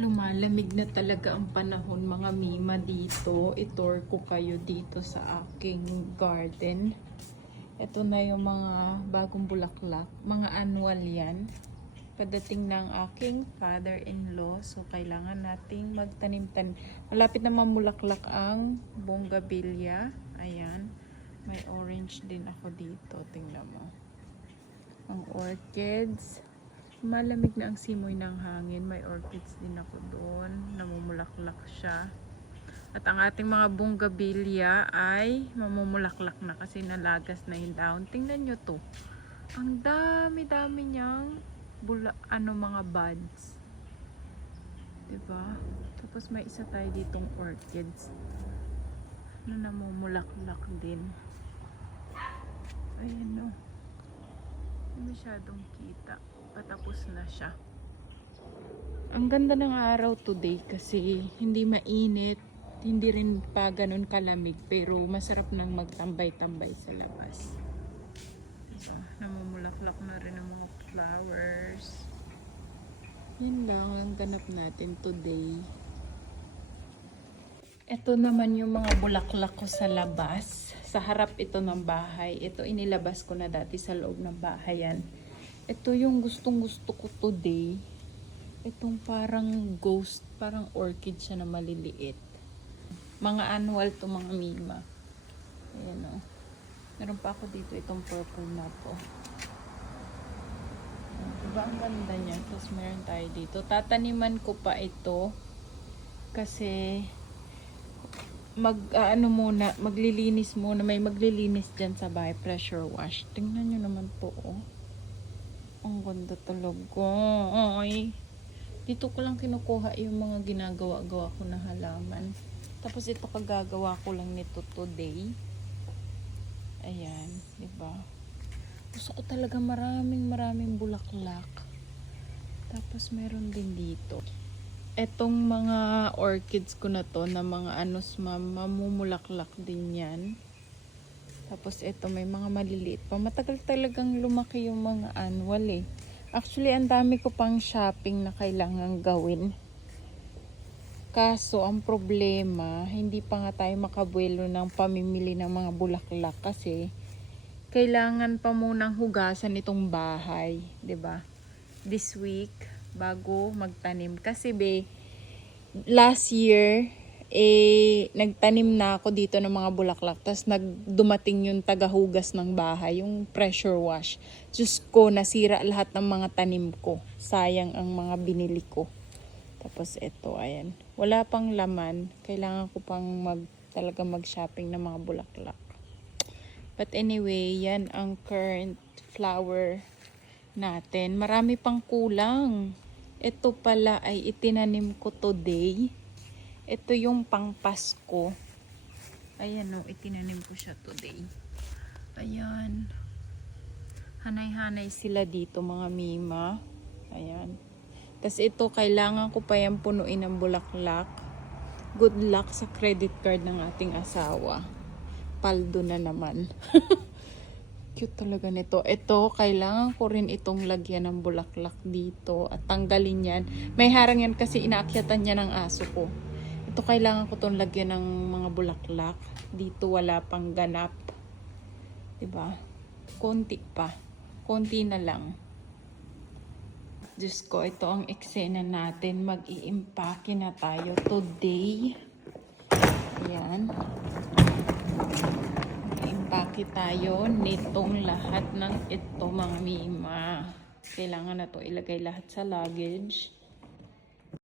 Lumalamig na talaga ang panahon mga mima dito. I-tour ko kayo dito sa aking garden. Ito na yung mga bagong bulaklak. Mga annual yan. Padating ng aking father-in-law. So, kailangan nating magtanim-tanim. Malapit na mamulaklak ang bougainvillea. Ayan. May orange din ako dito. Tingnan mo. Ang orchids. Malamig na ang simoy ng hangin. May orchids din ako doon. Namumulaklak siya. At ang ating mga bougainvillea ay mamumulaklak na kasi nalagas na yung dahon. Tingnan nyo to. Ang dami-dami niyang mga buds. Diba? Tapos may isa tayo ditong orchids na namumulaklak din. Ayan o. Hindi masyadong kita. Patapos na siya. Ang ganda ng araw today kasi hindi mainit, hindi rin pa ganun kalamig, pero masarap nang magtambay-tambay sa labas. So, namumulaklak na rin ang mga flowers. Yan lang ang ganap natin today. Ito naman yung mga bulaklak ko sa labas. Sa harap ito ng bahay. Ito inilabas ko na dati sa loob ng bahay yan. Ito yung gustong-gusto ko today. Itong parang ghost, parang orchid siya na maliliit. Mga annual to mga mima. Ayan o. Meron pa ako dito itong purple na to. Diba ang ganda niya? Tapos meron tayo dito. Tataniman ko pa ito. Kasi maglilinis muna. May maglilinis dyan sa bahay. Pressure wash. Tingnan nyo naman po oh. Ang ganda talaga. Ay. Dito ko lang kinukuha yung mga ginagawa-gawa ko na halaman. Tapos ito kagagawa ko lang nito today. Ayan. Diba? Gusto ko talaga maraming bulaklak. Tapos meron din dito. Etong mga orchids ko na to na mga mamumulaklak din yan. Tapos ito may mga maliliit pa. Matagal talagang lumaki yung mga annual eh. Actually, ang dami ko pang shopping na kailangan gawin. Kaso, ang problema, hindi pa nga tayo makabuelo ng pamimili ng mga bulaklak kasi kailangan pa munang hugasan itong bahay. 'Di ba? This week, bago magtanim. Kasi last year, nagtanim na ako dito ng mga bulaklak. Tapos dumating yung tagahugas ng bahay, yung pressure wash. Diyos ko, nasira lahat ng mga tanim ko. Sayang ang mga binili ko. Tapos ito, ayan. Wala pang laman. Kailangan ko pang talaga mag-shopping ng mga bulaklak. But anyway, yan ang current flower natin. Marami pang kulang. Ito pala ay itinanim ko today. Ito yung pang Pasko. Ayan o, itinanim ko siya today. Ayan. Hanay-hanay sila dito mga mima. Ayan. Tapos ito, kailangan ko pa yan punuin ng bulaklak. Good luck sa credit card ng ating asawa. Paldo na naman. Cute talaga nito. Ito, kailangan ko rin itong lagyan ng bulaklak dito. At tanggalin yan. May harang yan kasi inaakyatan niya ng aso ko. Ito kailangan ko itong lagyan ng mga bulaklak. Dito wala pang ganap. Diba? Konti pa. Konti na lang. Diyos ko, ito ang eksena natin. Mag-i-impake na tayo today. Ayan. Mag-i-impake tayo nitong lahat ng ito mga mima. Kailangan na to ilagay lahat sa luggage.